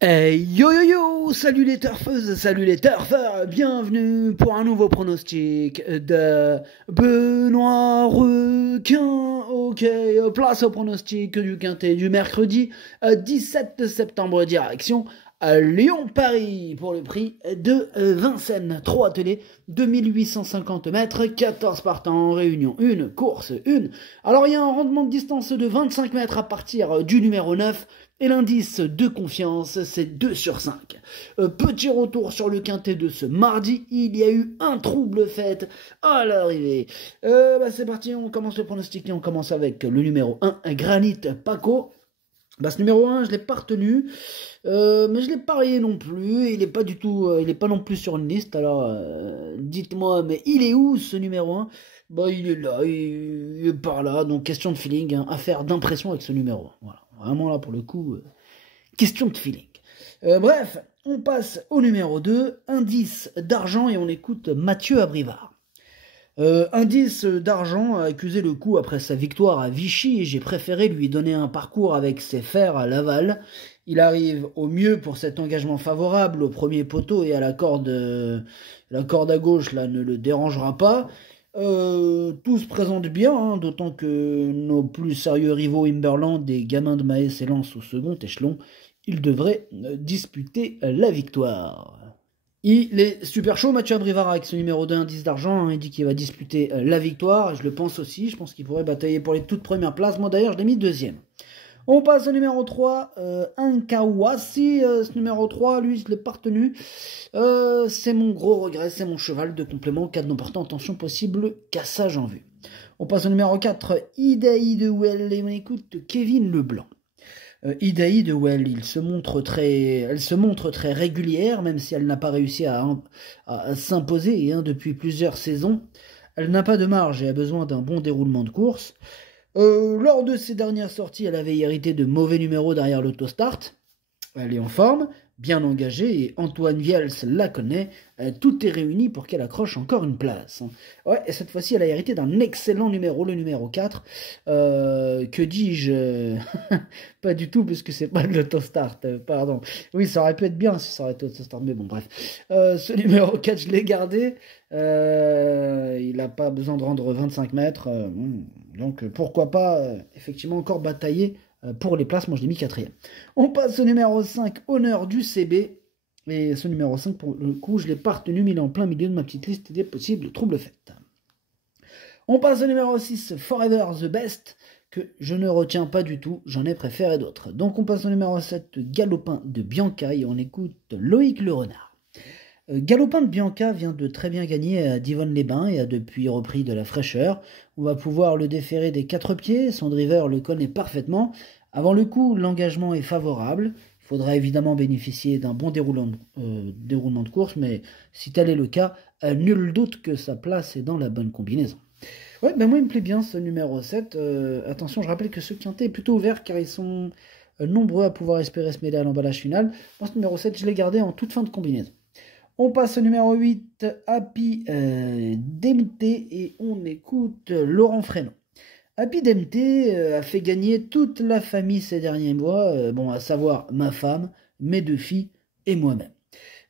Hey yo yo yo, salut les turfeuses, salut les turfeurs, bienvenue pour un nouveau pronostic de Benoît Requin. Ok, place au pronostic du quintet du mercredi 17 septembre, direction Lyon-Paris pour le prix de Vincennes. 3 attelés, 2850 mètres, 14 partants en réunion, une course, une. Alors il y a un rendement de distance de 25 mètres à partir du numéro 9. Et l'indice de confiance, c'est 2 sur 5. Petit retour sur le quintet de ce mardi. Il y a eu un trouble fait à l'arrivée. C'est parti, on commence le pronostic et on commence avec le numéro 1, Granit Paco. Ce numéro 1, je ne l'ai pas retenu, mais je ne l'ai pas parié non plus. Il n'est pas du tout, il n'est pas non plus sur une liste. Alors, dites-moi, mais il est où ce numéro 1? Il est là, il est par là. Donc, question de feeling, hein, affaire d'impression avec ce numéro 1. Voilà, vraiment là pour le coup, question de feeling. Bref, on passe au numéro 2, indice d'argent, et on écoute Mathieu Abrivard. Indice d'argent a accusé le coup après sa victoire à Vichy et j'ai préféré lui donner un parcours avec ses fers à Laval. Il arrive au mieux pour cet engagement favorable au premier poteau et à la corde à gauche là ne le dérangera pas. Tout se présente bien, hein, d'autant que nos plus sérieux rivaux Imberland et Gamin de Maes et Lens au second échelon, ils devraient disputer la victoire. Il est super chaud, Mathieu Abrivard, avec ce numéro 2 indice d'argent. Hein, il dit qu'il va disputer la victoire. Je le pense aussi. Je pense qu'il pourrait batailler pour les toutes premières places. Moi, d'ailleurs, je l'ai mis deuxième. On passe au numéro 3, Nkawasi. Ce numéro 3, lui, je ne l'ai pas retenu. C'est mon gros regret. C'est mon cheval de complément. Cas de non-portant, attention possible, cassage en vue. On passe au numéro 4, Idaï de Well. Et on écoute Kevin Leblanc. Idaï de Well, elle se montre très régulière, même si elle n'a pas réussi à s'imposer depuis plusieurs saisons. Elle n'a pas de marge et a besoin d'un bon déroulement de course. Lors de ses dernières sorties, elle avait hérité de mauvais numéros derrière l'autostart. Elle est en forme, bien engagée, et Antoine Viels la connaît. Tout est réuni pour qu'elle accroche encore une place. Ouais, et cette fois-ci, elle a hérité d'un excellent numéro, le numéro 4. Que dis-je Pas du tout, puisque c'est pas de l'autostart, pardon. Oui, ça aurait pu être bien si ça aurait été l'autostart, mais bon, bref. Ce numéro 4, je l'ai gardé. Il n'a pas besoin de rendre 25 mètres. Donc, pourquoi pas, effectivement, encore batailler pour les places. Moi, je l'ai mis quatrième. On passe au numéro 5, honneur du CB. Et ce numéro 5, pour le coup, je l'ai pas retenu, mais il est en plein milieu de ma petite liste des possibles troubles faits. On passe au numéro 6, Forever the Best, que je ne retiens pas du tout, j'en ai préféré d'autres. Donc on passe au numéro 7, Galopin de Bianca, et on écoute Loïc Le Renard. Galopin de Bianca vient de très bien gagner à Divonne-les-Bains et a depuis repris de la fraîcheur. On va pouvoir le déférer des 4 pieds, son driver le connaît parfaitement. Avant le coup, l'engagement est favorable. Il faudra évidemment bénéficier d'un bon déroulement de course, mais si tel est le cas, nul doute que sa place est dans la bonne combinaison. Ouais, moi il me plaît bien ce numéro 7. Attention, je rappelle que ce quintet est plutôt ouvert car ils sont nombreux à pouvoir espérer se mêler à l'emballage final. Moi ce numéro 7, je l'ai gardé en toute fin de combinaison. On passe au numéro 8, Happy DMT, et on écoute Laurent Fresnon. Happy DMT a fait gagner toute la famille ces derniers mois, à savoir ma femme, mes 2 filles et moi-même.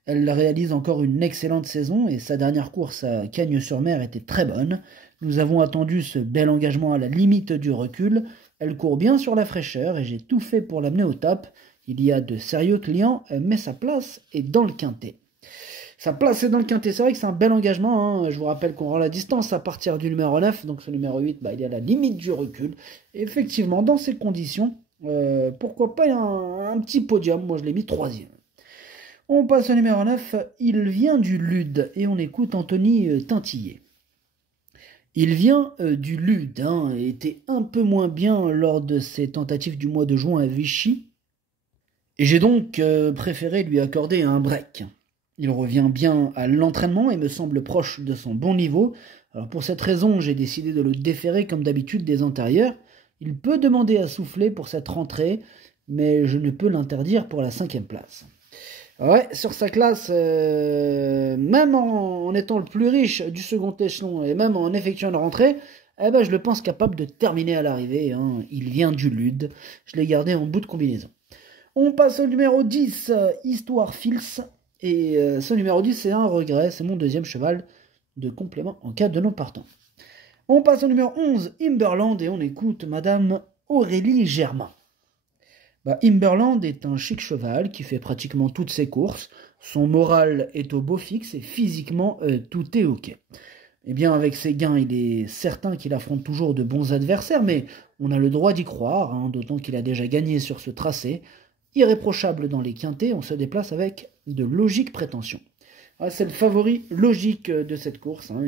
Elle réalise encore une excellente saison et sa dernière course à Cagnes-sur-Mer était très bonne. Nous avons attendu ce bel engagement à la limite du recul. Elle court bien sur la fraîcheur et j'ai tout fait pour l'amener au top. Il y a de sérieux clients, mais sa place est dans le quintet. Sa place est dans le quintet, c'est vrai que c'est un bel engagement, hein. Je vous rappelle qu'on rend la distance à partir du numéro 9, donc ce numéro 8, il est à la limite du recul. Et effectivement, dans ces conditions, pourquoi pas un petit podium, moi je l'ai mis 3e. On passe au numéro 9, il vient du Lude, et on écoute Anthony Tintillet. Il vient du Lude, et était un peu moins bien lors de ses tentatives du mois de juin à Vichy, et j'ai donc préféré lui accorder un break. Il revient bien à l'entraînement et me semble proche de son bon niveau. Alors pour cette raison, j'ai décidé de le déférer comme d'habitude des antérieurs. Il peut demander à souffler pour cette rentrée, mais je ne peux l'interdire pour la 5e place. Ouais, sur sa classe, même en étant le plus riche du second échelon et même en effectuant une rentrée, je le pense capable de terminer à l'arrivée. Il vient du Lude. Je l'ai gardé en bout de combinaison. On passe au numéro 10, Histoire Fils. Et ce numéro 10, c'est un regret, c'est mon deuxième cheval de complément en cas de non partant. On passe au numéro 11, Imberland, et on écoute Madame Aurélie Germain. Imberland est un chic cheval qui fait pratiquement toutes ses courses. Son moral est au beau fixe et physiquement, tout est ok. Eh bien, avec ses gains, il est certain qu'il affronte toujours de bons adversaires, mais on a le droit d'y croire, hein, d'autant qu'il a déjà gagné sur ce tracé. Irréprochable dans les quintés, on se déplace avec de logiques prétentions. C'est le favori logique de cette course, hein,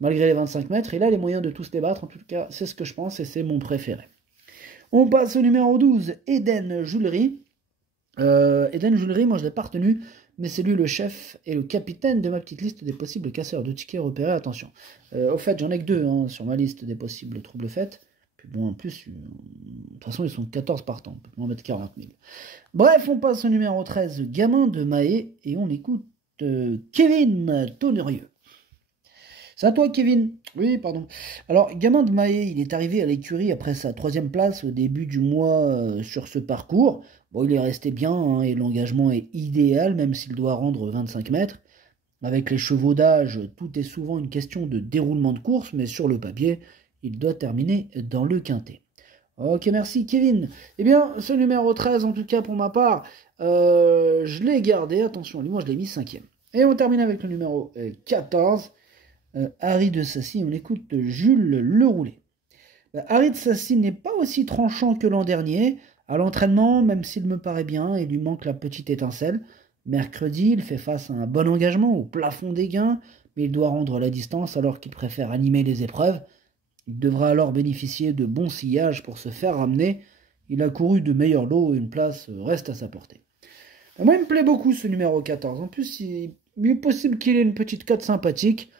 malgré les 25 mètres, il a les moyens de tous les battre, en tout cas c'est ce que je pense et c'est mon préféré. On passe au numéro 12, Eden Joulerie. Eden Joulerie, moi je ne l'ai pas retenu, mais c'est lui le chef et le capitaine de ma petite liste des possibles casseurs de tickets repérés. Attention. Au fait, j'en ai que 2 hein, sur ma liste des possibles troubles faits. Puis bon, en plus, de toute façon, ils sont 14 partants. On peut en mettre 40 000. Bref, on passe au numéro 13, Gamin de Mahé, et on écoute Kevin Tonnerieux. C'est à toi, Kevin. Oui, pardon. Alors, Gamin de Mahé, il est arrivé à l'écurie après sa 3e place au début du mois sur ce parcours. Bon, il est resté bien hein, et l'engagement est idéal, même s'il doit rendre 25 mètres. Avec les chevaux d'âge, tout est souvent une question de déroulement de course, mais sur le papier, il doit terminer dans le quintet. Ok, merci, Kevin. Eh bien, ce numéro 13, en tout cas pour ma part, je l'ai gardé. Attention, lui, moi, je l'ai mis 5e. Et on termine avec le numéro 14. Harry de Sassy, on écoute Jules Leroulet. Harry de Sassy n'est pas aussi tranchant que l'an dernier. À l'entraînement, même s'il me paraît bien, il lui manque la petite étincelle. Mercredi, il fait face à un bon engagement au plafond des gains, mais il doit rendre la distance alors qu'il préfère animer les épreuves. Il devra alors bénéficier de bons sillages pour se faire ramener. Il a couru de meilleurs lots et une place reste à sa portée. Moi, il me plaît beaucoup ce numéro 14. En plus, il est possible qu'il ait une petite cote sympathique.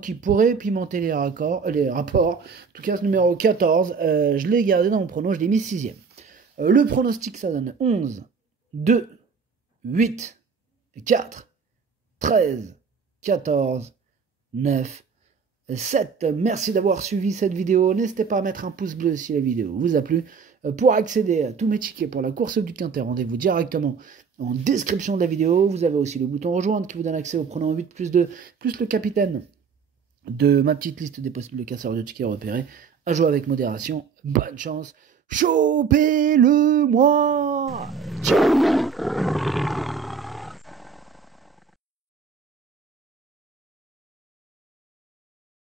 Qui pourrait pimenter les rapports. En tout cas, ce numéro 14, je l'ai gardé dans mon prono, je l'ai mis 6e. Le pronostic, ça donne 11, 2, 8, 4, 13, 14, 9, 7. Merci d'avoir suivi cette vidéo. N'hésitez pas à mettre un pouce bleu si la vidéo vous a plu. Pour accéder à tous mes tickets pour la course du Quintet, rendez-vous directement en description de la vidéo. Vous avez aussi le bouton rejoindre qui vous donne accès au prono 8 plus 2 plus le capitaine de ma petite liste des possibles casseurs de tickets repérés. À jouer avec modération. Bonne chance. Chopez-le-moi. Ciao.